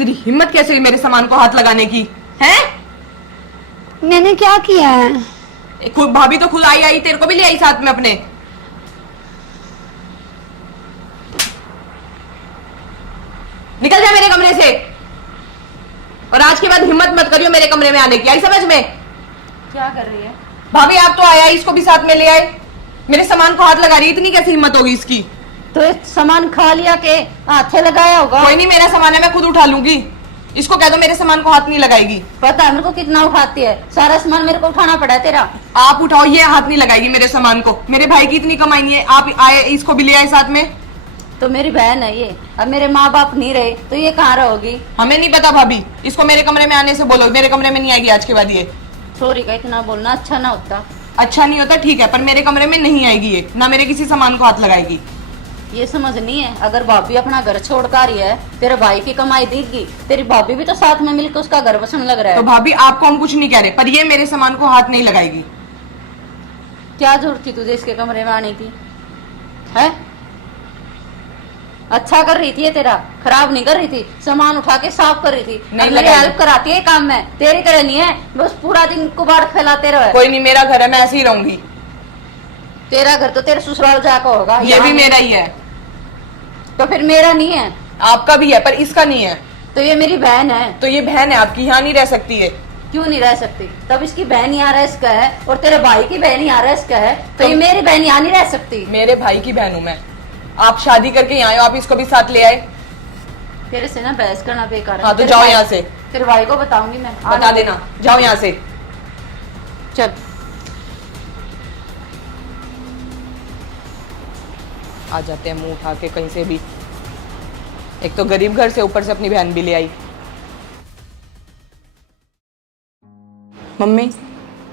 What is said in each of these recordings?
तेरी हिम्मत कैसे हुई मेरे सामान को हाथ लगाने की? हैं? मैंने क्या किया है? भाभी तो खुद आई आई, तेरे को भी ले आई साथ में अपने। निकल जा मेरे कमरे से, और आज के बाद हिम्मत मत करियो मेरे कमरे में आने की, आई समझ में? क्या कर रही है भाभी आप तो आया, इसको भी साथ में ले आए, मेरे सामान को हाथ लगा रही है, इतनी कैसी हिम्मत होगी इसकी? तो ये सामान खा लिया के हाथे लगाया होगा। कोई नहीं, मेरा सामान है, मैं खुद उठा लूंगी। इसको कह दो मेरे सामान को हाथ नहीं लगाएगी। पता है मेरे को कितना उठाती है, सारा सामान मेरे को उठाना पड़ा है तेरा। आप उठाओ, ये हाथ नहीं लगाएगी मेरे सामान को। मेरे भाई की इतनी कमाई नहीं है, आप आए इसको भी ले आए साथ में। तो मेरी बहन है ये, अब मेरे माँ बाप नहीं रहे तो ये कहाँ रहोगी? हमें नहीं पता भाभी, इसको मेरे कमरे में आने से बोलो, मेरे कमरे में नहीं आएगी आज के बाद ये। सॉरी का इतना बोलना अच्छा ना होता। अच्छा नहीं होता ठीक है, पर मेरे कमरे में नहीं आएगी ये, ना मेरे किसी सामान को हाथ लगाएगी। ये समझ नहीं है, अगर भाभी अपना घर छोड़ कर रही है, तेरे भाई की कमाई देगी, तेरी भाभी भी तो साथ में मिलकर उसका घर बसन लग रहा है। तो भाभी आपको हम कुछ नहीं कह रहे, पर ये मेरे सामान को हाथ नहीं लगाएगी। क्या जरूरत थी तुझे इसके कमरे में आने की? है अच्छा कर रही थी ये तेरा, खराब नहीं कर रही थी, सामान उठा के साफ कर रही थी। नहीं मेरी हेल्प कराती है काम में, तेरी तरह नहीं है बस पूरा दिन कुबाड़ फैलाते रहो। कोई नहीं, मेरा घर है, मैं ऐसे ही रहूंगी। तेरा घर तो तेरे ससुराल जाकर होगा, ये यहाँ भी नहीं। मेरा ही है। तो फिर मेरा नहीं है? आपका भी है पर इसका नहीं है। तो ये मेरी बहन है। तो ये बहन है आपकी, यहाँ नहीं रह सकती है। क्यों नहीं रह सकती? तब इसकी बहन यहाँ रह इसका है, और तेरे भाई की बहन यहाँ रह इसका है, तो ये मेरी बहन यहाँ नहीं रह सकती। मेरे भाई की बहन हूं मैं, आप शादी करके यहाँ आए हो, आप इसको भी साथ ले आए। तेरे से ना बहस करना बेकार है। हाँ तो तेरे जाओ भाई- यहाँ से, तेरे भाई को बताऊंगी मैं। बता देना, जाओ यहाँ से। चल आ जाते हैं मुंह उठा के कहीं से भी, एक तो गरीब घर से ऊपर से अपनी बहन भी ले आई। मम्मी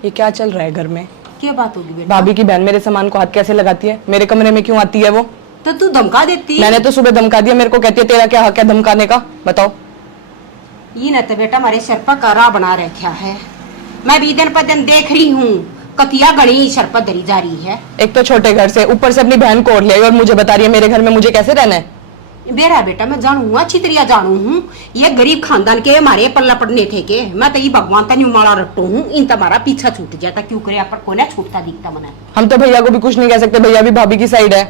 ये क्या चल रहा है घर में? क्या बात होगी बेटा? भाभी की बहन मेरे सामान को हाथ कैसे लगाती है? मेरे कमरे में क्यों आती है वो? तो तू धमका देती। मैंने तो सुबह धमका दिया, मेरे को कहती है तेरा क्या हक है धमकाने का, बताओ। ये न तो बेटा हमारे सर पर कारा बना रखा है, मैं भी दिन पर दिन देख रही हूँ, कतिया गणी सर पर धरी जा रही है। एक तो छोटे घर से ऊपर से अपनी बहन को ओढ़ लिया और मुझे बता रही है मेरे घर में मुझे कैसे रहना है। बेरा बेटा मैं जानू अच्छी तरह जानू हूँ, ये गरीब खानदान के हमारे पल्ला पड़ने थे के, मैं तो ये भगवान का न्यू माला रट्टू हूँ, इन तुम्हारा पीछा छूट जाता क्यों करे पर कोने छूटता दिखता मना। हम तो भैया को भी कुछ नहीं कह सकते, भैया भी भाभी की साइड है।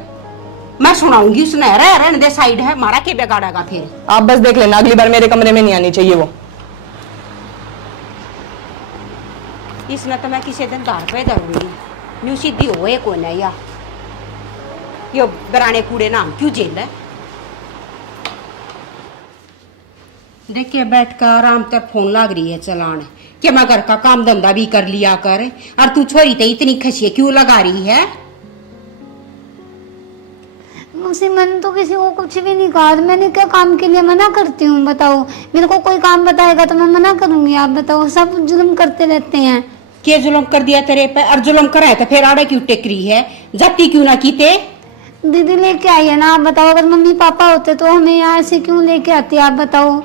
मैं सुनाऊंगी उसने, रहने दे साइड है, मारा के बिगाड़ेगा फिर। आप बस देख लेना, अगली बार मेरे कमरे में नहीं आनी चाहिए वो। इसने तो मैं किसी दिन दार पे धरूंगी, न्यू सीधी होए को नहीं या यो बराने कूड़े नाम क्यों जेल है। देखिए बैठ कर आराम तर फोन लाग रही है चलाने कि मैं घर का काम धंधा भी कर लिया कर, और तू छोरी ते इतनी खसिए क्यों लगा रही है? उसी मन तो किसी को कुछ भी नहीं कहा, मैंने क्या काम के लिए मना करती हूँ बताओ? मेरे को कोई काम बताएगा तो मैं मना करूंगी? आप बताओ, सब जुल्म करते रहते हैं। के जुल्म कर दिया तेरे पे? और जुल्म कराए तो फिर आड़े क्यों टेक रही है? जाती क्यों ना की ते? दीदी लेके आई है ना, आप बताओ, अगर मम्मी पापा होते तो हमें यहाँ से क्यों लेके आती? आप बताओ।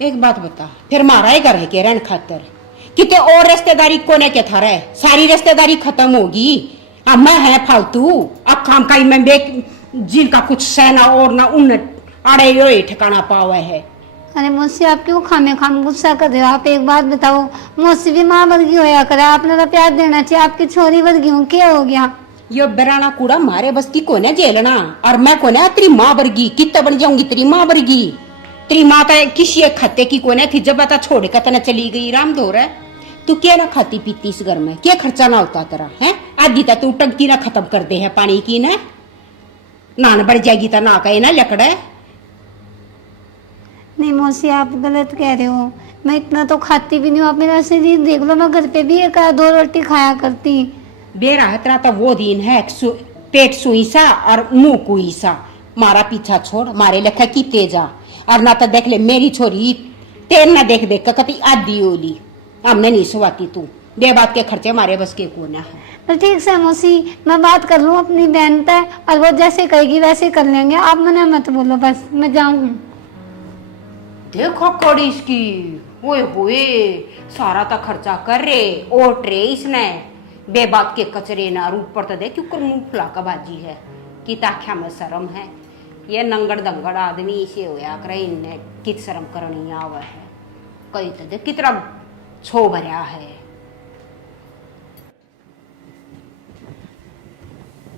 एक बात बता, फिर मारा ही घर है के रहन खातर किते और रिश्तेदारी कोने के था रहे, सारी रिश्तेदारी खत्म होगी। अब मैं है फालतू, अब काम का मैं जिनका कुछ सहना और ना उन अड़े यो ठिकाना पावा है। अरे मुझसे आप क्यों खामे खाम गुस्सा कर रहे हो? आप एक बात बताओ, मुझसे भी माँ वर्गी होया करे, आपने तो प्यार देना चाहिए, आपकी छोरी वर्गी हूँ, क्या हो गया? यो बराना कूड़ा मारे बस की कोने झेलना, और मैं कोने तेरी माँ वर्गी कितना बन जाऊंगी तेरी माँ वर्गी। तेरी माँ तो किसी एक खत्ते की कोने थी, जब बता छोड़ कर तना चली गई राम धोर है। तू क्या ना खाती पीती इस घर में, क्या खर्चा ना होता तेरा है? आधी तक तू टंकी ना खत्म कर दे है पानी की ना, नान बढ़ जाएगी तो ना कहे ना लकड़े। नहीं मौसी आप गलत कह रहे हो, मैं इतना तो खाती भी नहीं हूँ। आप मेरा शरीर देख लो, मैं घर पे भी एक दो रोटी खाया करती। बेरा है तेरा तो वो दिन है पेट सुई सा और मुंह कुई सा, मारा पीछा छोड़, मारे लेखा की तेजा। और ना तो देख ले मेरी छोरी तेल ना देख देख कभी आधी ओली, हमने नहीं सुवाती तू दे बात के खर्चे मारे बस के कोना है। तो ठीक से मौसी, मैं बात कर लूँ अपनी बहन पे, और वो जैसे कहेगी वैसे कर लेंगे, आप मना मत बोलो, बस मैं जाऊँ। देखो कौड़ी इसकी, ओए होए सारा तो खर्चा कर रे ओट रे इसने, बेबात के कचरे ना ऊपर तो देख क्यों मुंह फुला का बाजी है कि ताख्या में शर्म है। ये नंगड़ दंगड़ आदमी इसे होया करे, इन्हें कित शर्म करनी आवे है। कई तो देख कितना छो भरया है।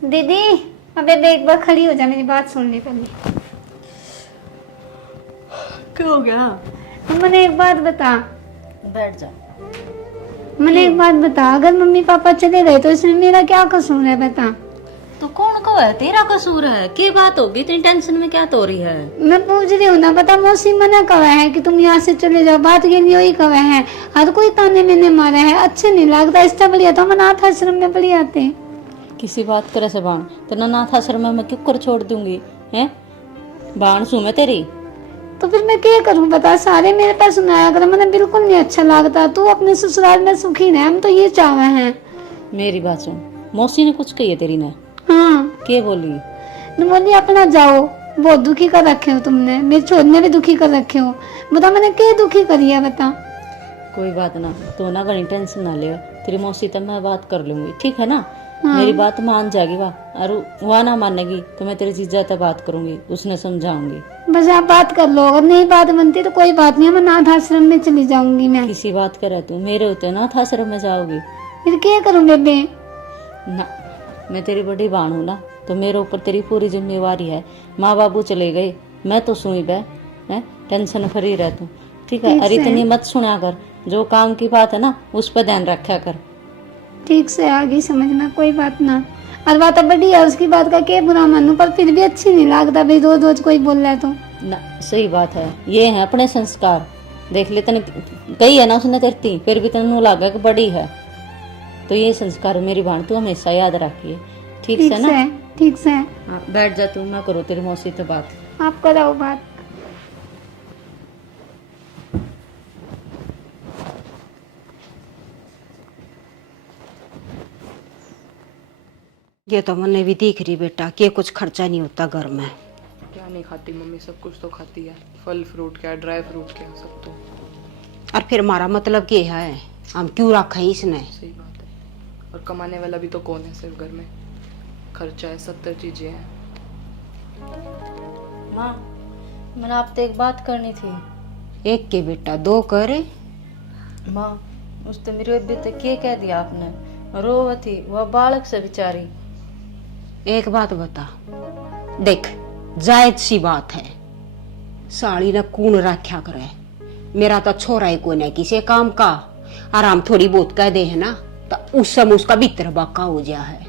दीदी अबे एक बार खड़ी हो जा, मेरी बात सुन ले पहले। क्या हो गया? मैंने एक बात बता, बैठ जा। मैंने एक बात बता, अगर मम्मी पापा चले गए तो इसमें मेरा क्या कसूर है बता। तो कौन को है, तेरा कसूर है? क्या बात होगी, इतनी टेंशन में क्या तो रही है? मैं पूछ रही हूँ ना, पता मौसी मना कहा है कि तुम यहाँ से चले जाओ, बात के लिए वही कहा है। हर कोई ताने मैंने मारा है, अच्छे नहीं लगता। इससे बढ़िया तो हम अनाथ आश्रम में पढ़ी आते। किसी बात करे से बाण तो अनाथ आश्रम में मैं क्यों कर छोड़ दूंगी है? बाण सू मैं तेरी। तो फिर मैं क्या करूँ बता, सारे मेरे पास सुनाया कर, मैंने बिल्कुल नहीं अच्छा लगता। तू अपने ससुराल में सुखी रहे, हम तो ये चाहे हैं। मेरी बात सुन, मौसी ने कुछ कही है तेरी ने? हाँ क्या बोली? तो बोली अपना जाओ, बहुत दुखी कर रखे हो तुमने, मेरे छोड़ने भी दुखी कर रखे हो। बता मैंने क्या दुखी करी है बता। कोई बात ना, तो ना घनी टेंशन ना ले, तेरी मौसी तक मैं बात कर लूंगी, ठीक है ना? मेरी बात मान जाएगी वाह, और वह ना मानेगी तो मैं तेरी जीजा तक बात करूंगी, उसने समझाऊंगी। बस आप बात कर लो, अगर नहीं बात बनती तो कोई बात नहीं, मैं अनाथ आश्रम में चली जाऊंगी। मैं किसी बात करे तू मेरे होते ना था आश्रम में जाओगी? फिर क्या करूँ बेबे? ना, मैं तेरी बड़ी बहन हूँ ना, तो मेरे ऊपर तेरी पूरी जिम्मेवारी है। माँ बाबू चले गए, मैं तो सुई बे है, टेंशन फ्री रह तू, ठीक है? अरे इतनी मत सुना कर, जो काम की बात है ना उस पर ध्यान रखा कर। ठीक से आगे समझना, कोई बात ना। और बात बड़ी है, उसकी बात का क्या बुरा मानू, पर फिर भी अच्छी नहीं लगता भाई रोज रोज कोई बोल रहा है तो। ना सही बात है, ये है अपने संस्कार। देख ले तने कही है ना उसने तेरती, फिर भी तेन लगा कि बड़ी है, तो ये संस्कार मेरी बहन तू हमेशा याद रखिए, ठीक से ना? ठीक से। हाँ, बैठ जा तू, मैं करूँ तेरी मौसी से बात। आप कराओ बात। ये तो मैंने भी देख रही बेटा कि कुछ खर्चा नहीं होता घर में। क्या नहीं खाती मम्मी? सब कुछ तो खाती है, फल फ्रूट क्या, ड्राई फ्रूट क्या, सब तो। और फिर हमारा मतलब क्या है, हम क्यों रखा है इसने? सही बात है। और कमाने वाला भी तो कौन है? सिर्फ घर में खर्चा है, 70 चीजें हैं। माँ, मैंने आपसे एक बात करनी थी। एक के बेटा दो करे। माँ, उसने मेरे अभी तक क्या कह दिया आपने? रोवती वह बालक से बेचारी। एक बात बता, देख जायज सी बात है, साड़ी ने कून रखा करे, मेरा तो छोरा ही कोई नहीं किसी काम का, आराम थोड़ी बहुत कह दे है ना तो उस समय उसका भीतर बाका हो गया है।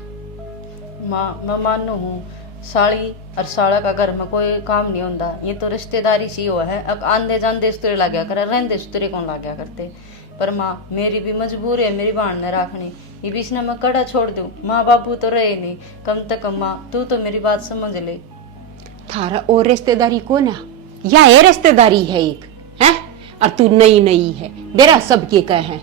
माँ मैं मानू हूँ, साड़ी और साड़ा का घर में कोई काम नहीं होता, ये तो रिश्तेदारी सी हुआ है। अब आंदे जाते सुतरे लग्या करे, रहते सुतरे कौन लग्या करते। पर माँ मेरी भी मजबूरी है मेरी बहन ने रखनी, ये बीच ने मैं कड़ा छोड़ दूं, माँ बापू तो रहे नहीं, कम से कम माँ तू तो मेरी बात समझ ले। थारा और रिश्तेदारी कौन है? या ये रिश्तेदारी है एक है, और तू नई नई है, मेरा सब के कह है।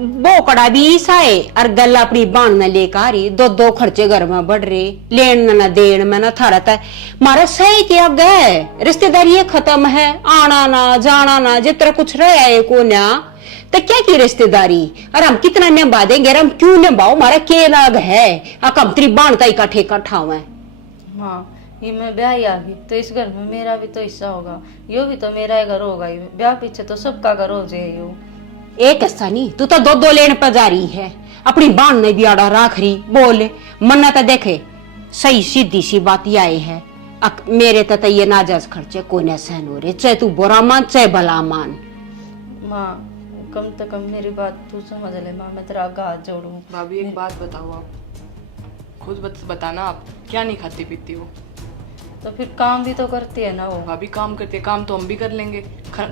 बोकड़ा भी ईसा है और गल अपनी बाण न लेकर आ रही, दो दो खर्चे घर में बढ़ रहे, लेन न देन में न थारा था मारा सही क्या गए, रिश्तेदारी खत्म है, आना ना जाना ना जितना कुछ रहा है को ना, तो क्या की रिश्तेदारी? और हम कितना निभा देंगे, हम क्यों निभाओ, हमारा के लाग है, कम तेरी बाण तई का ठेका ठाव है। हाँ, ये मैं ब्याह आ गई तो इस घर में मेरा भी तो हिस्सा होगा, यो भी तो मेरा ही घर होगा, ही ब्याह पीछे तो सबका घर हो जाए। यो एक ऐसा नहीं, तू तो दो दो लेन पर जा रही है, अपनी बाण ने भी आड़ा राख रही, बोले मन्ना तो देखे सही सीधी सी बात यह है, मेरे तो ये नाजायज खर्चे कोने सहन हो रहे, चाहे तू बुरा मान चाहे भला मान। माँ कम से कम मेरी बात तू समझ ले माँ, मैं तेरा आगे हाथ जोड़ू। भाभी एक बात बताओ, आप खुद बताना, आप क्या नहीं खाती पीती हो? तो फिर काम भी तो करती है ना वो। भाभी काम करती है, काम तो हम भी कर लेंगे,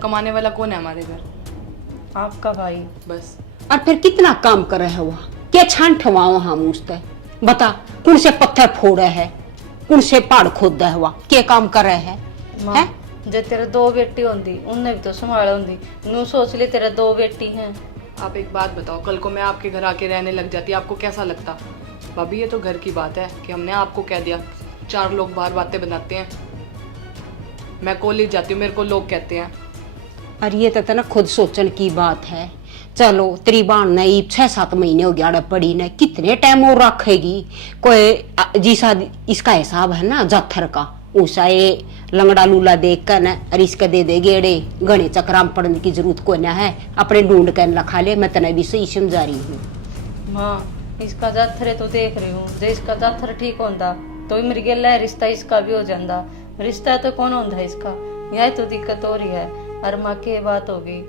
कमाने वाला कौन है हमारे घर? आपका भाई। बस। और फिर कितना काम कर रहे हुआ, क्या छान ठवाओ हम उसते, बता कौन से पत्थर फोड़े है, कौन से पहाड़ खोद हुआ, क्या काम कर रहे हैं? जे तेरे दो बेटी होंगी उनने भी तो संभाला होंगी, नू सोच ले तेरे दो बेटी हैं। आप एक बात बताओ, कल को मैं आपके घर आके रहने लग जाती, आपको कैसा लगता? भाभी ये तो घर की बात है कि हमने आपको कह दिया, 4 लोग बाहर बातें बनाते हैं, मैं कॉलेज जाती हूँ मेरे को लोग कहते हैं। अरे ये तो ना खुद सोचने की बात है, चलो तेरी बाण नहीं 6-7 महीने हो गया पड़ी ने, कितने टाइम और रखेगी कोई, जिसा इसका हिसाब है ना जाथर का उसा ये लंगड़ा लूला देख कर न रिस्क दे दे गेड़े घने चक्राम पड़ने की जरूरत को ना है, अपने ढूंढ कर लखा ले। मैं तने भी सही समझा रही हूँ। माँ इसका जाथरे तो देख रही हूँ, जो इसका जाथर ठीक होता तो मेरी गेला है रिश्ता इसका भी हो जाता। रिश्ता तो कौन होता है इसका, यह तो दिक्कत हो रही है। और माँ की बात होगी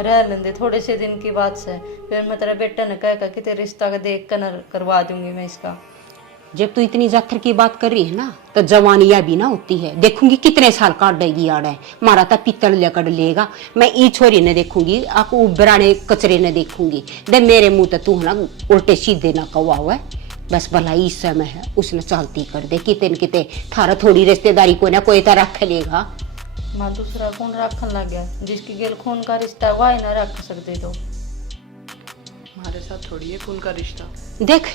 रह लेंदे थोड़े से दिन की बात से, फिर मैं तेरा बेटा ने कहेगा कि तेरे रिश्ता का देख कर करवा दूंगी मैं इसका। जब तू इतनी जाथर की बात कर रही है ना तो जवानिया भी ना होती है। देखूंगी कितने साल काटेगी आड़ है, मारा तो पीतल लकड़ लेगा। मैं ई छोरी ने देखूंगी, आपको बराने कचरे ने देखूंगी। दे मेरे मुंह तो तू ना उल्टे सीधे ना कवा हुआ है। बस भला इस समय है उसने चालती कर दे, किते न किते थारा थोड़ी रिश्तेदारी को ना कोई तो रख लेगा। माँ दूसरा कौन रखन लग गया, जिसकी गेल खून का रिश्ता वह ना रख सकते तो। हमारे साथ थोड़ी है खून का रिश्ता। देख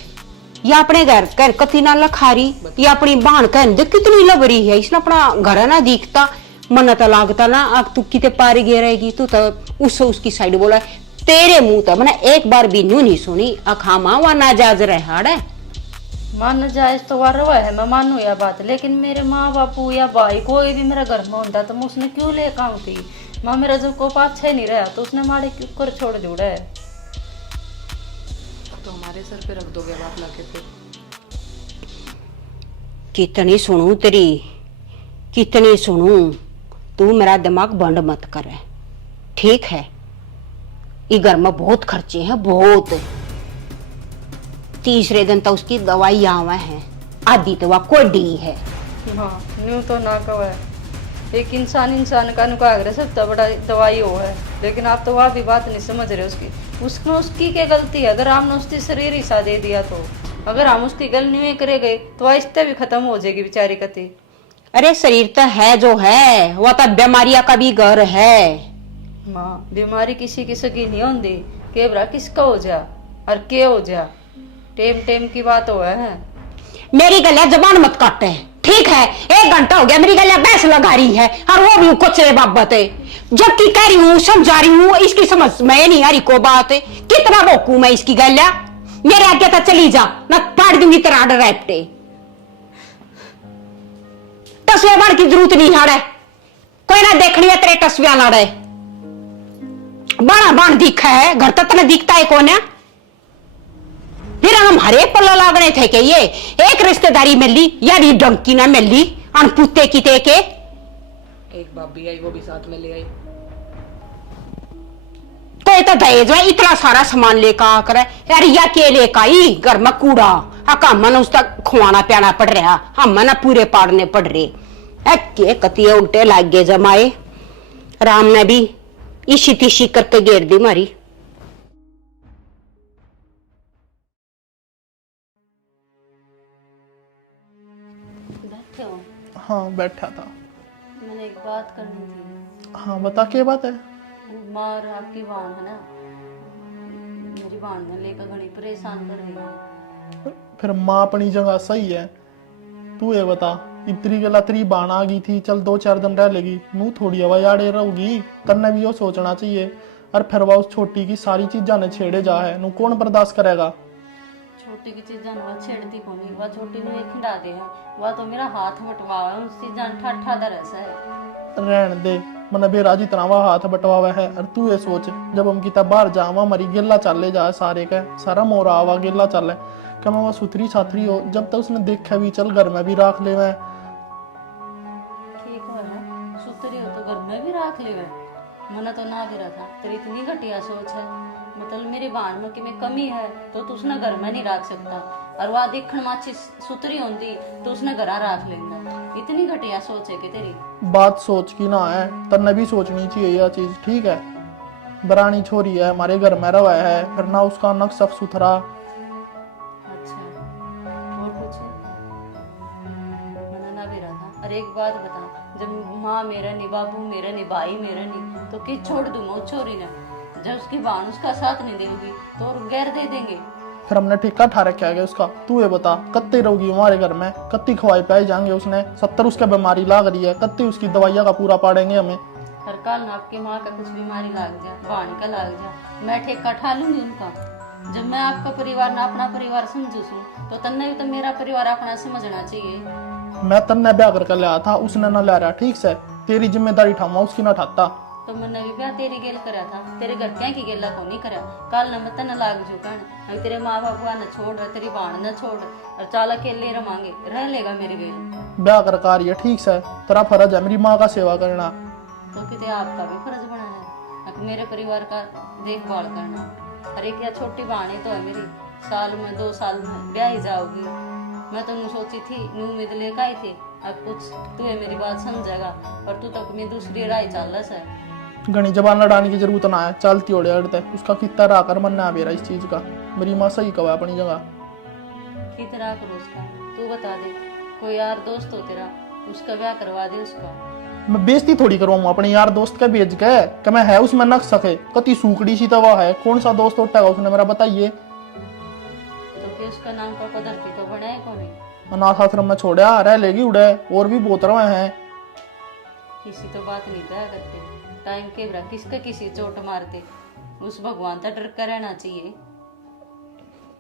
या अपने घर कर कति ना लखारी, या अपनी बहन कहन देख कितनी लबरी है। इसने अपना घर ना दिखता मन तो लागता ना। अब तू किते पारी गे रहेगी, तू तो उसकी साइड बोला। तेरे मुंह तो मैंने एक बार भी न्यू नहीं सुनी अखा माँ वह नाजायज रहा है। मान जायज तो वार हुआ है, मैं मानू यह बात, लेकिन मेरे माँ बापू या भाई कोई भी मेरा घर में होता तो मैं उसने क्यों ले आऊँ थी। माँ मेरा जो को पाछे नहीं रहा तो उसने मारे क्यों कर छोड़ जोड़ा है। तो हमारे सर पे रख दोगे बात लाके फिर? कितनी सुनू तेरी, कितनी सुनू। तू मेरा दिमाग बंद मत कर, ठीक है। ये घर में बहुत खर्चे हैं, बहुत। तीसरे दिन तो उसकी दवाई आवा है, आधी तो वह कोडी है। हाँ न्यू तो ना कहा है, एक इंसान का नुकाग्र सबसे बड़ा दवाई हो है, लेकिन आप तो वह भी बात नहीं समझ रहे उसकी। उसकी क्या गलती है? अगर हमने उसकी शरीर ही सा दे दिया तो, अगर हम उसकी गल नहीं करे गए तो आहिस्ते भी खत्म हो जाएगी बेचारी कति। अरे शरीर तो है जो है, वह तो बीमारियां का भी घर है। माँ बीमारी किसी की सगी नहीं होती, केबरा किसका हो जा और के हो जा, टेम टेम की बात हो है। मेरी गलिया जबान मत काटे, ठीक है। 1 घंटा हो गया मेरी गलिया बहस लगा रही है, और वो भी कुछ बाबत है। जबकि कह रही हूँ समझा रही हूँ, इसकी समझ में नहीं आ रही को बात है। कितना भोकू मैं इसकी गलिया, मेरे आगे तो चली जा न पाड़ दूंगी तेरा आर्डर रैपटे। तस्वीर बन की जरूरत नहीं है, कोई ना देखनी है तेरे तस्वीर लड़े बड़ा बन दिखा है, घर तक तो दिखता है कौन है। फिर हम हरे पल्ला लागने थे कि ये एक रिश्तेदारी मिली यानी डंकी ना मिली अनपुते की ते के। एक भाभी आई वो भी साथ में ले आई। कोई तो दहेज में इतना सारा सामान लेकर आकर यार या के लेकर आई घर में कूड़ा मन उसका खुआना पियाना पड़ रहा, हम ना पूरे पाड़ने पड़ रहे। के कतिये उल्टे लाग गए जमाए। राम ने भी इसी तिशी करके घेर दी मारी। बैठे हो? हाँ बैठा था। मैंने एक बात करनी थी। हाँ बता क्या बात है। माँ और आपकी बहन है ना, मेरी बहन ने लेकर घड़ी परेशान कर रही है। फिर माँ अपनी जगह सही है, तू ये बता इतनी गला तेरी बाण आ गई थी, चल 2-4 दिन रह लेगी, नू थोड़ी हवा याड़े रहोगी। तन्ने भी यो सोचना चाहिए। और फिर वह उस छोटी की सारी चीजा ने छेड़े जा है, नू कौन बर्दाश्त करेगा। छोटी की चीजा वह छेड़ती को नहीं, वह छोटी ने खिंडा दे है, वह तो मेरा हाथ मटवा है, उस चीजा ठा दरस है। रहन दे, मन बेरा जितना वह हाथ बटवावा है। और तू ये सोच जब हम किता बाहर जावा मरी गेला चले जाए सारे का सारा मोरा आवा गेला चले क्या वह सुथरी साथरी हो, जब तक उसने देखा भी चल घर में भी राख ले। मैं ठीक है सुतरी हो तो घर में भी रख ले। मना तो ना गिरा था, तेरी इतनी घटिया सोच है। मतलब मेरी बहन में कि में कमी है तो तू उसने घर में नहीं रख सकता, और वह देखने में अच्छी सुतरी होती तो उसने घर रख लेंदा। इतनी घटिया सोच है कि तेरी। बात सोच की ना है, तन्ने भी सोचनी चाहिए यह चीज, ठीक है। बरानी छोरी है, हमारे घर में रवा है, फिर ना उसका नक साफ सुथरा। अच्छा और कुछ? मना ना भी रहा था। और एक बात बता, जब माँ मेरा नहीं, बाबू मेरा नहीं, भाई मेरा नहीं, तो किस छोड़ दूंगा उस छोरी ने। जब उसकी बहन उसका साथ नहीं देगी तो और गैर दे देंगे। फिर हमने ठेका ठा रखा है उसका। तू ये बता कत्ती रहोगी हमारे घर में, कत्ती खवाई पाए जाएंगे उसने, 70 उसके बीमारी लाग रही है, कत्ती उसकी दवाइयाँ का पूरा पाड़ेंगे हमें। हर काल ना आपकी माँ का कुछ बीमारी लाग जाए, बहन का लाग जाए, मैं ठेका ठा लूंगी उनका। जब मैं आपका परिवार ना अपना परिवार समझू सू तो तन्ने भी तो मेरा परिवार अपना समझना चाहिए। मैं तन्ने ब्याह करके लाया था, उसने ना ला रहा, ठीक से तेरी जिम्मेदारी ठामा, उसकी ना ठाता। तो मैंने भी ब्याह तेरी गेल करा था, तेरे घर क्या की गेला को नहीं करा। कल न मत न लाग जो कहन, अभी तेरे माँ बाप न छोड़, तेरी बाण न छोड़, और चाल अकेले रमांगे, रह लेगा मेरे गेल। ब्याह कर आ रही है, ठीक से तेरा फर्ज है मेरी माँ का सेवा करना। तो कितने आपका भी फर्ज बना है मेरे परिवार का देखभाल करना। अरे क्या छोटी बहन तो है मेरी, साल में 2 साल में ब्याह ही जाओगी। मैं तो नू सोची थी, नू उम्मीद लेकर आई थी, अब कुछ तू है मेरी बात समझेगा, और तू तो अपनी दूसरी राय चल रहा है। घनी जबान लड़ाने की जरूरत ना है, चलती ओढ़े अड़ते उसका कितना राकर मनना मेरा इस चीज का। मेरी माँ सही कवा अपनी जगह। कितना करो उसका, तू बता दे, कोई यार दोस्त हो तेरा, उसका ब्याह करवा दे उसका। मैं बेइज्जती थोड़ी करवाऊँ अपने यार दोस्त का भेज के कि मैं है उसमें नक सके, कति सूखड़ी सी तवा है, कौन सा दोस्त उठेगा उसने मेरा, बताइए। तो क्या उसका नाम का धरती तो बना है कौन? अनाथ आश्रम में छोड़ा रह लेगी उड़े, और भी बहुत रहे हैं। किसी तो बात नहीं कहा करते, टाइम के बरा किसका किसी चोट मारते, उस भगवान का डर कर रहना चाहिए।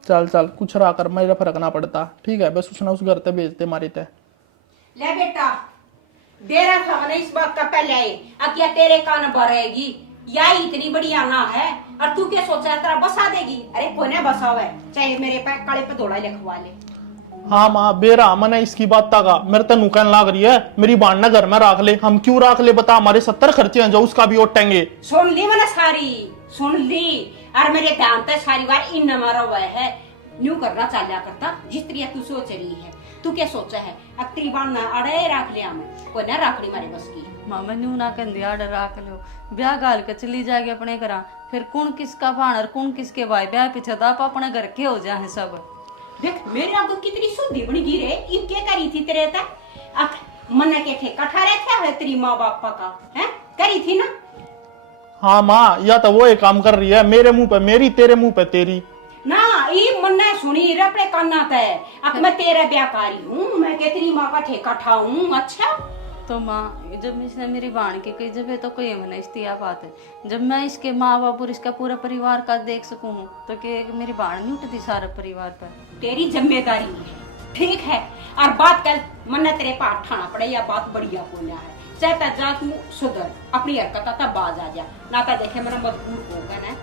चल चल कुछ रहा कर, मेरा फर्क ना पड़ता, ठीक है, बस उसने उस घर ते भेजते मारी ते। ले बेटा, दे रहा था मैंने इस बात का पहले आई, अब क्या तेरे कान भरेगी, या इतनी बढ़िया ना है, और तू क्या सोचा है तेरा बसा देगी? अरे कोने बसा हुआ है, चाहे मेरे पे काले पे दौड़ा लिखवा ले। हाँ माँ बेरा मैंने इसकी बात का मेरे तो नुकसान लाग रही है, मेरी बाण ना घर में राख ले। हम क्यों राख ले बता, हमारे 70 खर्चे हैं जो उसका भी ओटेंगे। सुन ली मैंने सारी, सुन ली, और मेरे ध्यान से सारी बार इन मारा हुआ है, न्यू करना चालिया करता जिस तरह तू सोच रही है। तू क्या सोचा है, अब तेरी बाण ना अड़े राख लिया मैं, कोई ना राख ली मारे बस की। मामा न्यू ना कहते आर्डर रख लो, ब्याह गाल के चली जाएगी अपने घर, फिर कौन किसका भाण और कौन किसके भाई, ब्याह पीछे तो आप अपने घर के हो जाए सब। देख मेरे आगे कितनी सुधी बनी गिरे, इन क्या करी थी तेरे तक, अख मन के थे कठा रखा है तेरी माँ बापा का, है करी थी ना। हाँ माँ, या तो वो एक काम कर रही है, मेरे मुंह पे मेरी, तेरे मुंह पे तेरी ना। ये मन ने सुनी रे अपने काना ते, अब मैं तेरा ब्याहकारी हूँ, मैं के तेरी माँ का ठेका ठाऊं। अच्छा तो माँ जब इसने मेरी बाण की कही जब है तो कोई मैंने इस्तिया बात है, जब मैं इसके माँ बाप और इसका पूरा परिवार का देख सकूं तो कि मेरी बाण नहीं उठती सारा परिवार पर। तेरी जिम्मेदारी है, ठीक है, और बात कर मन ने तेरे पास ठाना पड़े, या बात बढ़िया बोलिया है, चाहता जा तू सुधर अपनी हरकत तब बाज आ जा, ना तो देखे मेरा मजबूर होगा ना,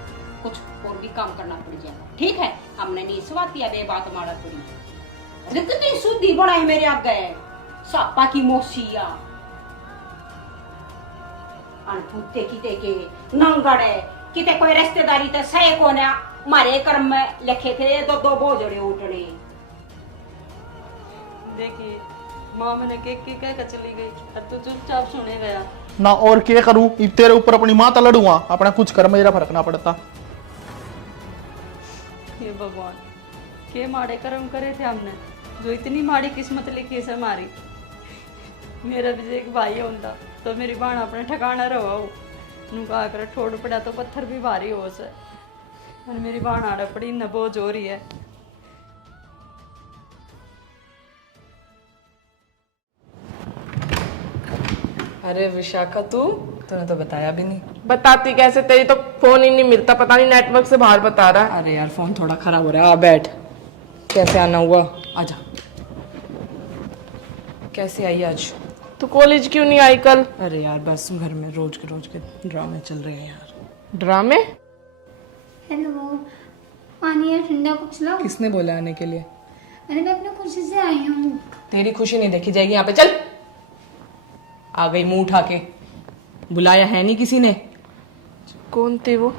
कुछ और भी काम करना पड़ जाएगा, ठीक है। हमने नहीं स्वातिया बे बात मारा पड़ी, कितनी शुद्धि बड़ा है मेरे आगे, सापा की मोसिया अनपुते किते के नंगड़े किते कोई रिश्तेदारी ते सहे कोने मारे कर्म में लिखे थे, दो बोझड़े उठने। देखिए माँ मैंने के कह कर चली गई और तू चुपचाप सुने गया ना, और क्या करूं, तेरे ऊपर अपनी माँ लड़ूंगा, अपना कुछ कर, मेरा फर्क ना पड़ता। हे भगवान, के माड़े कर्म करे थे हमने, जो इतनी माड़ी किस्मत लिखी है हमारी। मेरा भी एक भाई होता तो मेरी बाण अपने ठिकाना रहो, नू कहा कर ठोड़ पड़ा तो पत्थर भी भारी हो से, और मेरी बाण आड़ पड़ी न बोझ हो रही है। अरे विशाखा तूने तो बताया भी नहीं। बताती कैसे, तेरी तो फोन ही नहीं मिलता, पता नहीं नेटवर्क से बाहर बता रहा है। अरे यार फोन थोड़ा खराब हो रहा है, आ बैठ। कैसे आना हुआ, आजा। कैसे आई आज? तू कॉलेज क्यों नहीं आई कल? अरे यार बस घर में रोज के ड्रामे चल रहे हैं यार। ड्रामे? हेलो, पानी या ठंडा कुछ लाओ। किसने बोला आने के लिए? अरे मैं अपनी खुशी से आई हूँ। तेरी खुशी नहीं देखी जाएगी यहाँ पे, चल। आ गई मुंह उठा के, बुलाया है नहीं किसी ने। कौन थी वो?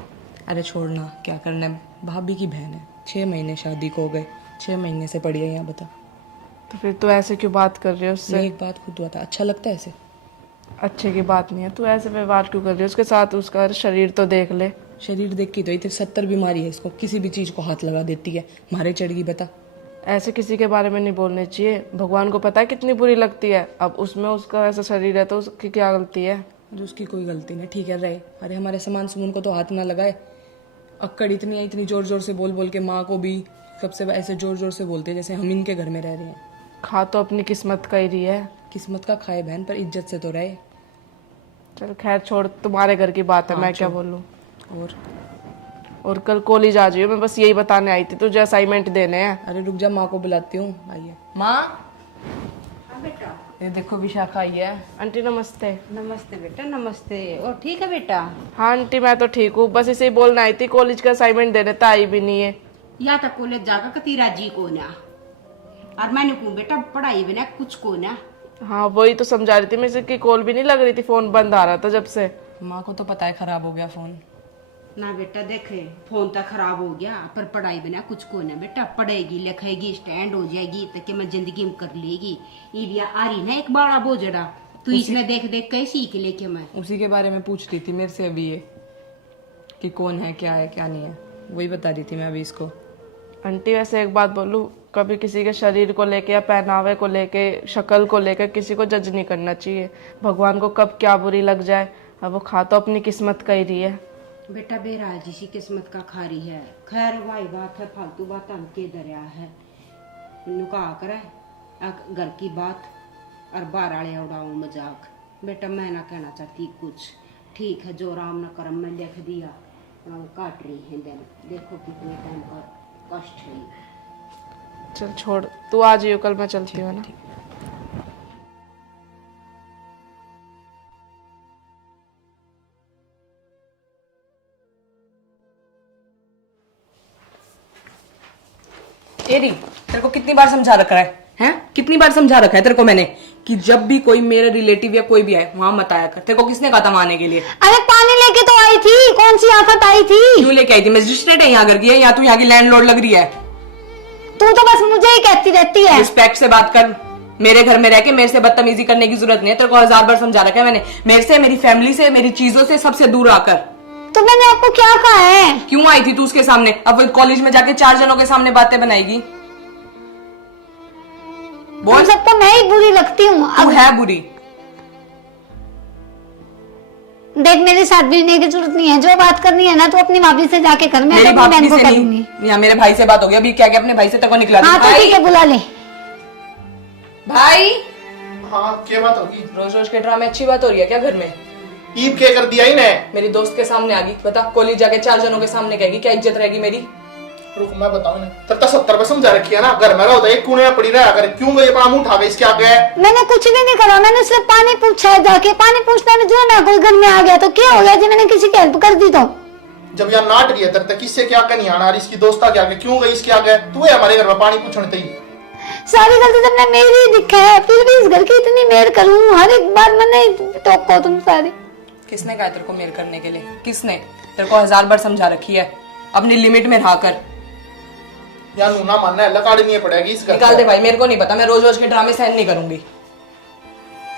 अरे छोड़ना, क्या करना है, भाभी की बहन है, 6 महीने शादी को हो गए, 6 महीने से पड़ी है यहाँ, बता। तो फिर तू ऐसे क्यों बात कर रही है उससे? एक बात खुद बता, अच्छा लगता है ऐसे? अच्छे की बात नहीं है, तू ऐसे व्यवहार क्यों कर रही है उसके साथ? उसका शरीर तो देख ले। शरीर देख के तो इतने 70 बीमारी है इसको, किसी भी चीज को हाथ लगा देती है, मारे चढ़ गई, बता। ऐसे किसी के बारे में नहीं बोलने चाहिए, भगवान को पता है कितनी बुरी लगती है। अब उसमें उसका ऐसा शरीर है तो उसकी क्या गलती है? जो उसकी कोई गलती नहीं, ठीक है रहे। अरे हमारे सामान सुमन को तो हाथ ना लगाए, अक्कड़ इतनी है, इतनी जोर जोर से बोल बोल के माँ को भी सबसे ऐसे जोर जोर से बोलते हैं जैसे हम इनके घर में रह रहे हैं। खा तो अपनी किस्मत का ही रही है। किस्मत का खाए बहन, पर इज्जत से तो रहे। चल खैर छोड़, तुम्हारे घर की बात है, मैं क्या बोलूं। और कल कॉलेज आ जाइयो, मैं बस यही बताने आई थी, तुझे असाइनमेंट देने हैं। अरे रुक जा, माँ को बुलाती हूँ, आइए। माँ बेटा ये देखो विशाखा आई है। आंटी नमस्ते। नमस्ते बेटा नमस्ते। और ठीक है बेटा? हाँ आंटी मैं तो ठीक हूँ, बस इसे ही बोलना आई थी, कॉलेज का असाइनमेंट देने तो आई भी नहीं है। या तो कॉलेज जाकर कती राजी को ना, और मैंने कहूँ बेटा पढ़ाई बिना कुछ को ना। हाँ वही तो समझा रही थी, मेरे से की कॉल भी नहीं लग रही थी, फोन बंद आ रहा था जब से। माँ को तो पता है खराब हो गया फोन। ना बेटा देखे फोन तो खराब हो गया, पर पढ़ाई बिना कुछ को ना बेटा। पढ़ेगी लिखेगी स्टैंड हो जाएगी तो कि मैं जिंदगी में कर लेगी। ईलिया आ रही ना एक बड़ा बोझड़ा, तू इसमें देख देख के सीख लेके मैं। उसी के बारे में पूछ रही थी मेरे से अभी ये, कि कौन है क्या नहीं है, वही बता रही थी मैं अभी इसको। आंटी वैसे एक बात बोलूं, कभी किसी के शरीर को लेके या पहनावे को लेके, शक्ल को लेकर किसी को जज नहीं करना चाहिए। भगवान को कब क्या बुरी लग जाए, अब वो खा तो अपनी किस्मत का ही रही है। बेटा बेराज जिसी किस्मत का खारी है। खैर वाही बात है, फालतू बात हम के दरिया है। नुका करे घर की बात और बाराले उड़ाऊ मजाक। बेटा मैं ना कहना चाहती कुछ, ठीक है जो राम न कर्म में लिख दिया काट रही है दिन। देखो कितने टाइम का कष्ट है। चल छोड़, तू आ जाइयो कल, मैं चलती हूँ ना। एरी तेरे को कितनी बार समझा रखा है हैं? कितनी बार समझा रखा है तेरे को मैंने कि जब भी कोई मेरे रिलेटिव या कोई भी आए वहां मत आया कर। तेरे को किसने कहा था वहां आने के लिए? अरे पानी लेके तो आई थी, कौन सी आफत आई थी? क्यों लेके आई थी? मजिस्ट्रेट है यहाँ घर की है या तू यहाँ की लैंडलॉर्ड लग रही है? तू तो बस मुझे ही कहती रहती है। रिस्पेक्ट से बात कर। मेरे घर में रह के मेरे से बदतमीजी करने की जरूरत नहीं है। तेरे को 1000 बार समझा रखा है मैंने, मेरे से, मेरी फैमिली से, मेरी चीजों से सबसे दूर आकर। तो मैंने आपको क्या कहा है? क्यों आई थी तू उसके सामने? अब कॉलेज में जाके 4 जनों के सामने बातें बनाएगी। बोल सबको मैं ही बुरी लगती हूँ। तू है बुरी। देख मेरे साथ भिड़ने की जरूरत नहीं है, जो बात करनी है ना तो अपनी भाभी से जाके कर। मैं मेरी अपनी भाभी बहन को से करूंगी। नहीं, या मेरे भाई से बात हो गई। अभी क्या क्या अपने भाई से तक को निकला हाँ तो भाई? ठीक है बुला ले। भाई हाँ क्या बात होगी? रोज रोज के ड्रामे अच्छी बात हो रही है क्या घर में? ईब क्या कर दिया इन्हें? मेरी दोस्त के सामने आ गई, बता कॉलेज जाके 4 जनों के सामने कहेगी, क्या इज्जत रहेगी मेरी? रुक मैं बताऊं ना, तब तक 70 पे समझा रखी है ना। घर में रहो एक कोने में पड़ी रहा कर, क्यों गई अपना मुंह उठा के इसके आगे? मैंने कुछ भी नहीं करा, मैंने सिर्फ पानी पूछा है जाके। पानी पूछने में जो ना कोई घर में आ गया तो क्या हो गया जी? मैंने किसी की हेल्प कर दी तो? जब यहाँ नाट रही है तब तक किससे क्या नहीं आना, इसकी दोस्ता के आगे क्यों गई इसके आगे? तू है हमारे घर में पानी पूछने ही। सारी गलती तुमने मेरी ही दिखा है, फिर भी इस घर की इतनी मेहर करूं हर एक बार मैंने टोको तुम सारी। किसने कहा तेरे को मेल करने के लिए? किसने? तेरे को 1000 बार समझा रखी है, अपनी लिमिट में रहा कर। यार ना मानना है, लकाड़नी पड़ेगी इस घर। निकाल दे भाई, मेरे को नहीं पता, मैं रोज रोज के ड्रामे सहन नहीं करूंगी।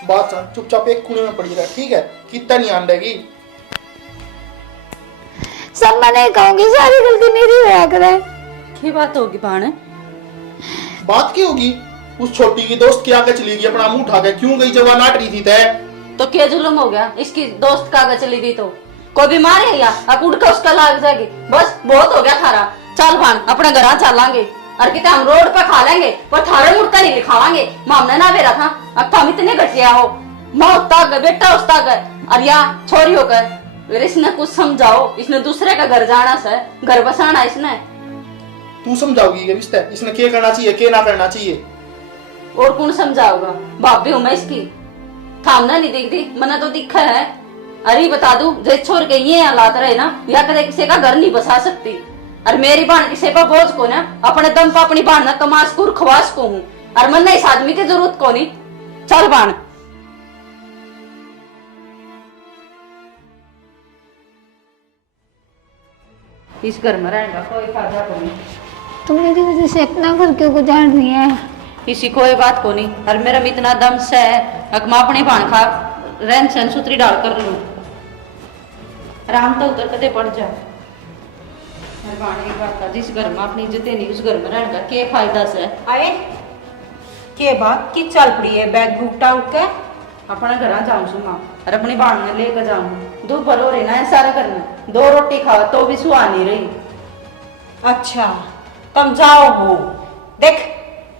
बात सुन, चुपचाप एक कोने में पड़ी रहा, ठीक है? कितना नहीं आन देगी। सब मैं नहीं कहूंगी, सारी गलती मेरी होया करे। की बात होगी भाण? बात की होगी? उस छोटी की दोस्त के आगे चली गई, अपना मुंह उठा के क्यों गई? जब नाट रही थी तय तो क्या जुल्म हो गया? इसकी दोस्त का आगे चली गई तो कोई बीमार है या अब उड़ के उसका लाग जाएगी? बस बहुत हो गया थारा, चल भान अपने घर चलांगे और कितने हम रोड पे खा लेंगे, पर थारे मुड़का नहीं लिखावांगे। मामला ना बेरा था, अब तो हम इतने घटिया हो, माँ उस्ता गए, बेटा उस्ता गए, और यहाँ छोरी होकर। इसने कुछ समझाओ, इसने दूसरे का घर जाना से, घर बसाना इसने। तू समझाओगी इसने क्या करना चाहिए क्या ना करना चाहिए? और कौन समझाओगा? भाभी हूं मैं इसकी, थामना नहीं दिख दी, मना तो दिखा है। अरे बता दू, जो छोड़ के ये हालात रहे ना, या कदे किसी का घर नहीं बसा सकती। और मेरी बाण किसी पर बोझ को ना, अपने दम पर अपनी बाण ना कमास को खवास को हूँ, और मन इस आदमी की जरूरत को नहीं। चल बाण। इस घर में रहने का कोई फायदा को नहीं। तुम मेरी वजह से अपना घर क्यों गुजार रही है? किसी कोई बात को नहीं, और मेरा में इतना दम से है, मैं अपनी बाण खा रहन सहन सुतरी डाल कर लूं, आराम तो उधर कदे पड़ जा। जिस घर में अपनी इज्जत नहीं, उस घर में रहने का क्या फायदा से? आए के बात की चल पड़ी है बैग बुक टांग के? अपने घर जाऊं सुमा और अपनी बाण में लेकर जाऊं। दोपहर हो रही ना है सारा घर में, 2 रोटी खाओ तो भी सुहा नहीं रही। अच्छा तुम जाओ हो, देख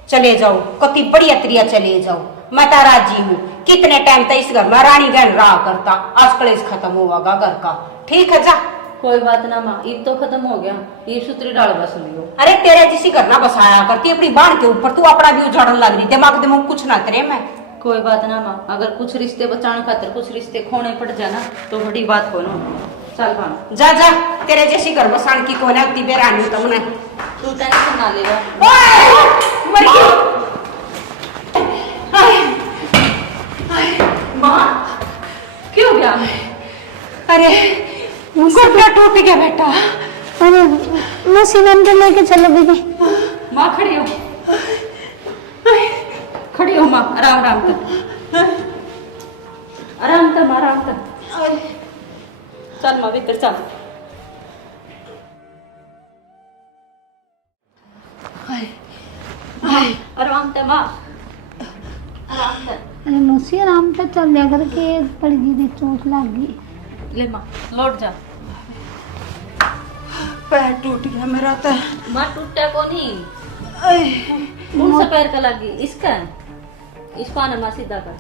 चले जाओ, कति बढ़िया तरिया चले जाओ, मैं तो राजी हूँ। कितने टाइम तक इस घर में रानी बहन रहा करता, आज कलेश खत्म होगा घर का। ठीक है जा। कोई बात ना माँ, ईद तो खत्म हो गया, ये सूत्री डाल बस लियो। अरे तेरे जिसी घर ना बसाया करती अपनी बाण के ऊपर, तू अपना भी उजाड़न लग रही, दिमाग दिमाग कुछ ना करे मैं। कोई बात ना माँ, अगर कुछ रिश्ते बचाने खातिर कुछ रिश्ते खोने पड़ जाए ना तो बड़ी बात को ना। चल माँ जा जा, तेरे जैसी घर बसान की कोने उतनी बेरानी तुमने। तू टेंशन ना लेगा। मर गई। माँ क्यों गया? अरे घुटना टूट गया बेटा। अरे मशीन अंदर लेके चलो दीदी। माँ खड़ी हो, खड़ी हो माँ, आराम आराम कर, आराम कर माँ, आराम कर। चल माँ भीतर चल। आराम कर माँ, आराम कर। अरे मौसी आराम से चल लिया कर के पड़ गई थी, चोट लग गई। ले माँ लौट जा। पैर टूट गया मेरा तो। माँ टूटा को नहीं, कौन सा पैर का लगी? इसका, इसको आना माँ सीधा कर।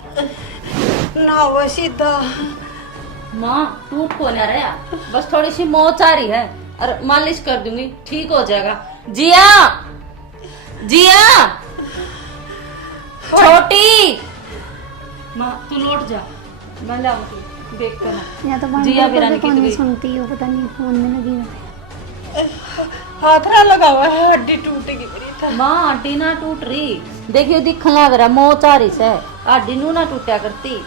ना वो सीधा। माँ टूट को नहीं रहा, बस थोड़ी सी मोच आ रही है और मालिश कर दूंगी ठीक हो जाएगा। जिया, जिया, छोटी माँ तू लौट जा, मैं लाऊंगी, देख कर ना। या तो जिया बिरानी की कौन गई। सुनती हो, पता नहीं फोन में लगी हुई। हाथ ना लगा हुआ है, हड्डी टूट गई मेरी। माँ हड्डी ना टूट रही, देखियो दिखने लग रहा मोच आ रही से, हड्डी नू ना टूटा करती।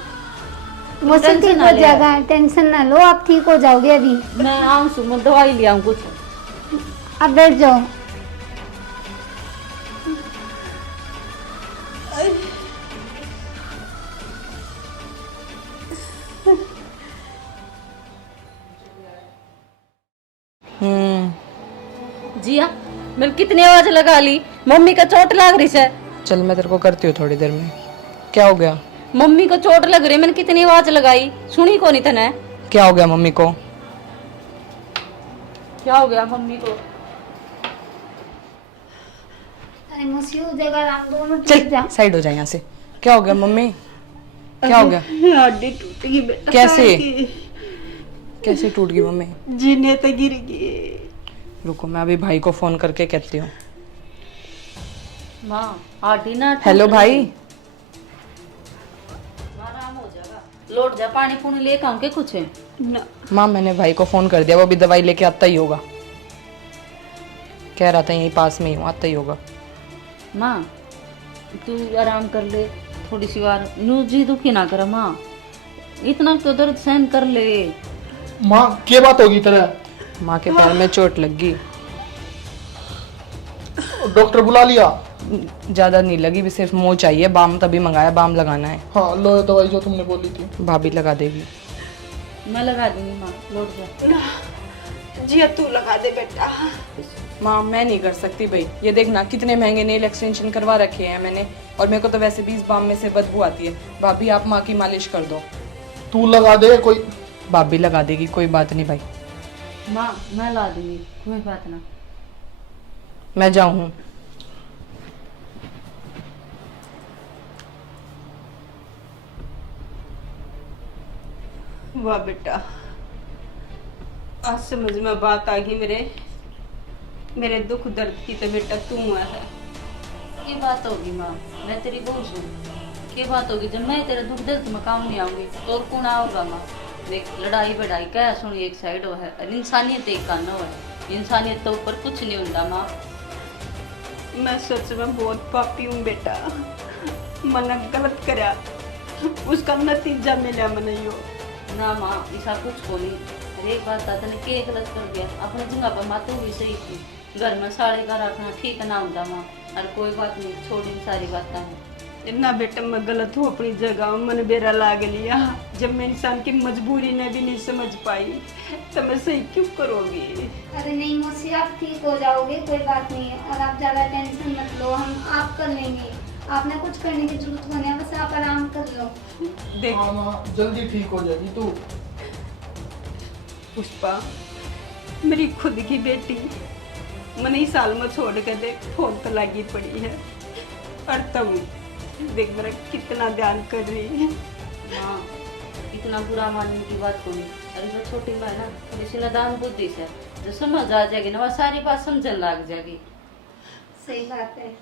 मुझसे टेंशन ठीक ना हो ले। जाएगा, टेंशन ना लो, आप ठीक हो जाओगे। अभी मैं आऊँ सु, मैं दवाई ले आऊँ कुछ। अब बैठ जाओ। जिया मैंने कितनी आवाज लगा ली, मम्मी का चोट लग रही है। चल मैं तेरे को करती हूँ थोड़ी देर में। क्या हो गया? मम्मी को चोट लग रही है, मैंने कितनी आवाज लगाई, सुनी को नहीं तने? क्या हो गया मम्मी को? क्या हो गया मम्मी को? अरे मौसी हो जाएगा आराम, दोनों चल ठीक जा। साइड हो जाए यहाँ से। क्या हो गया मम्मी? क्या हो गया? हड्डी टूट गई बेटा। कैसे? कैसे टूट गई मम्मी? जीने तो गिर गई। रुको मैं अभी भाई को फोन करके कहती हूँ। माँ आटी ना। हेलो भाई। आराम हो जाएगा, लौट जा, पानी पुनी लेके आऊं के कुछ? माँ मैंने भाई को फोन कर दिया, वो भी दवाई लेके आता ही होगा। कह रहा था यहीं पास में ही हूँ, आता ही होगा। माँ तू आराम कर ले थोड़ी सी बार, नू जी दुखी ना कर माँ, इतना तो दर्द सहन कर ले। माँ क्या बात होगी तेरा? माँ के पैर में चोट लग गई। डॉक्टर बुला लिया? ज्यादा नहीं लगी, भी सिर्फ मोच चाहिए, बाम तभी मंगाया, बाम लगाना है। हाँ लो ये दवाई जो तुमने बोली थी। भाभी लगा देगी। मैं लगा दूंगी माँ, लौट जा। जिया तू लगा दे बेटा। माँ मैं नहीं कर सकती भाई, ये देखना कितने महंगे नेल एक्सटेंशन करवा रखे हैं मैंने, और मेरे को तो वैसे भी इस बाम में से बदबू आती है। भाभी आप माँ की मालिश कर दो। तू लगा दे कोई। भाभी लगा देगी, कोई बात नहीं भाई। माँ मैं ला दूंगी, कोई बात ना। मैं जाऊँ? वाह बेटा, आज समझ में बात आ गई मेरे दुख दर्द की तो बेटा तू है। ये बात होगी माँ, मैं तेरी बहू हूँ, ये बात होगी जब मैं तेरे दुख दर्द में काम नहीं आऊंगी तो और कौन आऊंगा माँ? देख लड़ाई बढ़ाई क्या सुनी एक साइड हो है, और इंसानियत एक कानो है, इंसानियत तो ऊपर कुछ नहीं होता माँ। मैं सच में बहुत पापी हूँ बेटा, मैंने गलत करा, उसका नतीजा मिला मैंने यो। ना माँ ऐसा कुछ को नहीं, अरे एक बात था तने के गलत कर दिया, अपने जगह पर माँ तो भी सही थी, घर में साड़ी का रखना ठीक ना होता माँ, और कोई बात नहीं, छोड़ इन सारी बातें। ना बेटा मैं गलत हूँ अपनी जगह, मैंने बेरा लाग लिया। जब मैं इंसान की मजबूरी ने भी नहीं समझ पाई तो मैं सही क्यों करोगी? अरे नहीं मौसी, आप ठीक हो जाओगे, कोई बात नहीं है, और आप ज़्यादा टेंशन मत लो, हम आप कर लेंगे, आपने कुछ करने की जरूरत नहीं है, बस आप आराम कर लो। देख हाँ माँ जल्दी ठीक हो जाएगी तू। पुष्पा, मेरी खुद की बेटी मैंने इस साल में छोड़ कर देख फोन तो लगी पड़ी है, और तब देख मेरा कितना ध्यान कर रही है। हाँ इतना बुरा मानने की बात को नहीं, अरे जो छोटी माँ है ना थोड़ी सी नादान बुद्धि से, जो समझ आ जाएगी ना वह सारी बात समझने लग जाएगी। सही बात है।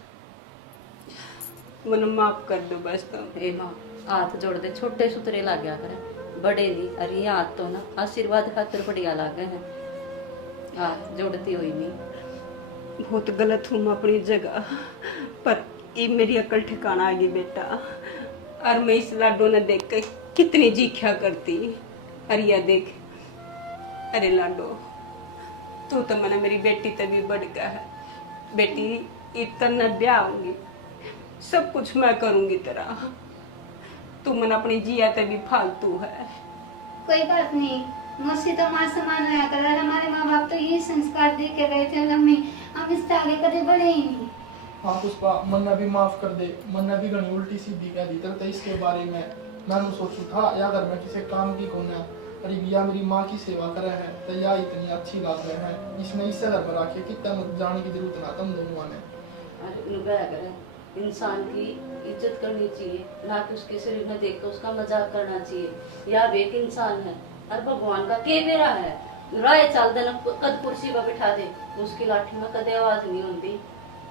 मैंने माफ कर दो बस। तो ए माँ हाथ जोड़ दे, छोटे सुतरे लग गया करे, बड़े नहीं। अरे ये हाथ तो ना आशीर्वाद खातिर बढ़िया लागे हैं, हाथ जोड़ती हुई नहीं। बहुत गलत हूँ मैं अपनी जगह, पर ये मेरी अकल ठिकाना आ गई बेटा। और मैं इस लाडो ने देख के कितनी जीख्या करती। अरे यह देख, अरे लाडो तू तो मैंने मेरी बेटी तभी बढ़ गया है। बेटी इतना ब्याह होंगी, सब कुछ मैं करूंगी तेरा, तू मन अपनी जिया तभी फालतू है। कोई बात नहीं, मौसी तो माँ समान होया कर, और हमारे माँ बाप तो यही संस्कार दे के गए थे हमें, हम इससे आगे कभी बढ़े ही नहीं। हाँ पुष्पा, मन्ना भी माफ कर दे। मन्ना भी घनी उल्टी सीधी कह दी तो इसके बारे में मैंने सोचू था या अगर मैं किसी काम की कोना अरे भैया मेरी माँ की सेवा करे है तो या इतनी अच्छी बात है, इसमें इससे घर पर आके कितना जाने की जरूरत ना तुम दोनों ने। अरे लुगाया करे, इंसान की इज्जत करनी चाहिए, ना कि उसके शरीर में देख कर उसका मजाक करना चाहिए। या भी एक इंसान है, और भगवान का के मेरा है, राय चल देना कद कुर्सी पर बिठा दे, उसकी लाठी में कदे आवाज नहीं होती।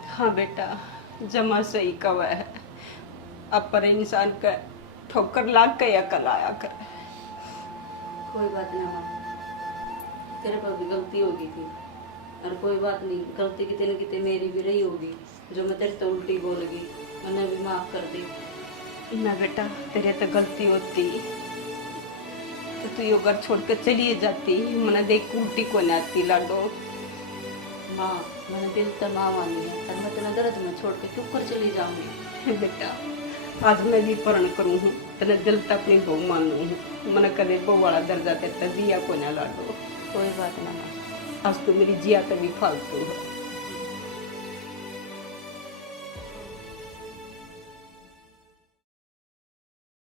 हाँ बेटा, जमा सही कवा है, अब पर इंसान का ठोकर लाग के अकल आया कर। कोई बात नहीं माँ, तेरे पर भी गलती होगी थी, और कोई बात नहीं, गलती कितने न कितने मेरी भी रही होगी, जो मैं तेरे तो उल्टी बोल गई, मैंने भी माफ कर दी। ना बेटा, तेरे तो गलती होती तो तू यो घर छोड़ कर चली जाती, मैंने देख उल्टी को न आती लाडो। माँ मैंने दिल तो माँ मानी है, और मैं तेरा दर्द में छोड़ के क्यों कर चली जाऊंगी। बेटा आज मैं भी परण करूँ हूँ, तेने दिल तक अपनी बहू मानू हूँ, मैंने कदे बहू वाला दर्जा तेरे दिया को ना लाडो। कोई बात ना माँ। आज तो मेरी जिया तभी फालतू है।